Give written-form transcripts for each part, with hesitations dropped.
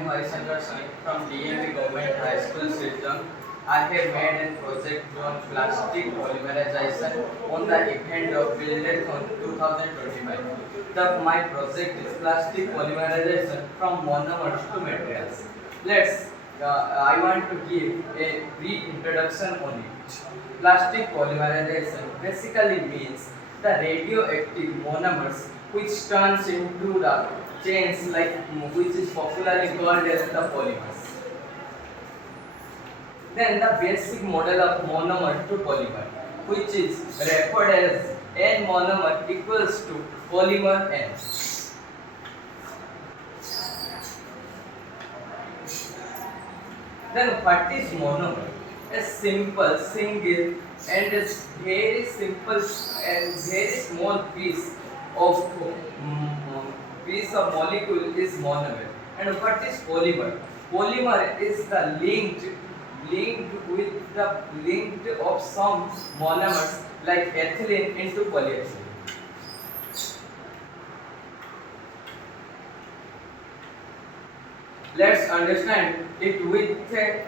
am Harishchandra Soni from DMV Government High School, Sritam. I have made a project on plastic polymerization on the event of Builded 2025. My project is plastic polymerization from monomers to materials. Let's. I want to give a brief introduction on it. Plastic polymerization basically means the radioactive monomers which turns into the chains which is popularly called as the polymers. Then the basic model of monomer to polymer, which is referred as N monomer equals to polymer N. Then what is monomer? A simple, single and a very simple and very small piece of molecule is monomer. And what is polymer? Polymer is the linked of some monomers like ethylene into polyethylene. Let's understand it with a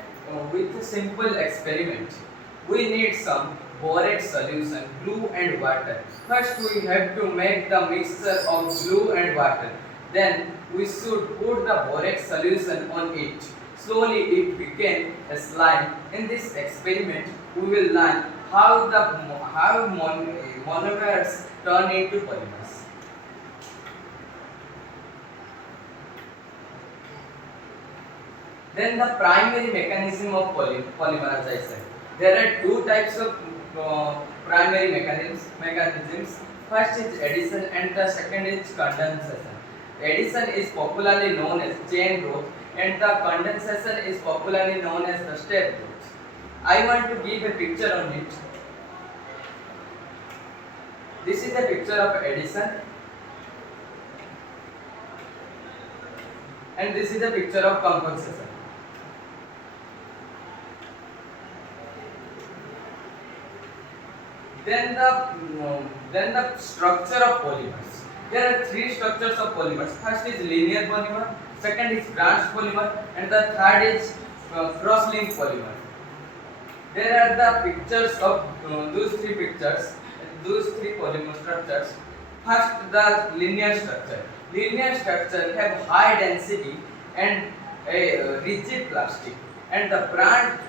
simple experiment. We need some borate solution, glue and water. First we have to make the mixture of glue and water. Then we should put the borate solution on it. Slowly it became a slime. In this experiment, we will learn how monomers turn into polymers. Then the primary mechanism of polymerization. There are two types of primary mechanisms. First is addition and the second is condensation. Addition is popularly known as chain growth and the condensation is popularly known as the step growth. I want to give a picture on it. This is a picture of addition and this is a picture of condensation. Then the structure of polymers. There are three structures of polymers. First is linear polymer, second is branched polymer, and the third is cross-linked polymer. There are the pictures of those three polymer structures. First, the linear structure. Linear structure have high density and a rigid plastic, and the branch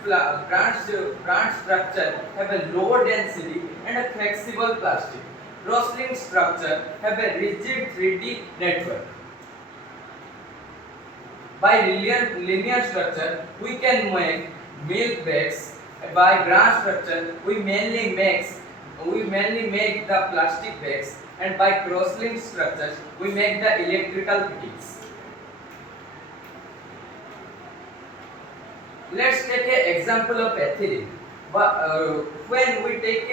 structure have a low density and a flexible plastic. Cross-linked structure have a rigid 3D network. By linear structure, we can make milk bags. By branch structure, we mainly make the plastic bags, and by cross-linked structures, we make the electrical fittings. Let's take an example of ethylene. When we take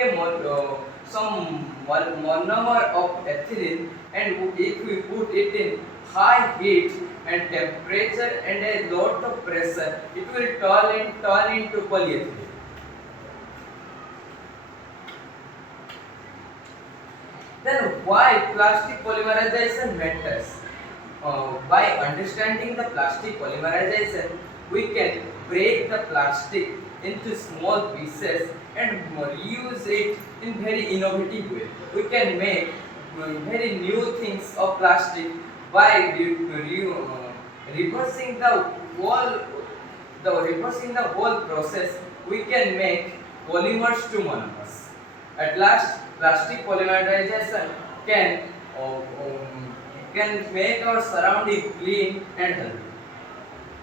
some monomer of ethylene and if we put it in high heat and temperature and a lot of pressure, it will turn into polyethylene. Then why plastic polymerization matters? By understanding the plastic polymerization, we can break the plastic into small pieces and reuse it in very innovative way. We can make very new things of plastic by reversing the whole process. We can make polymers to monomers. At last, plastic polymerization can make our surrounding clean and healthy.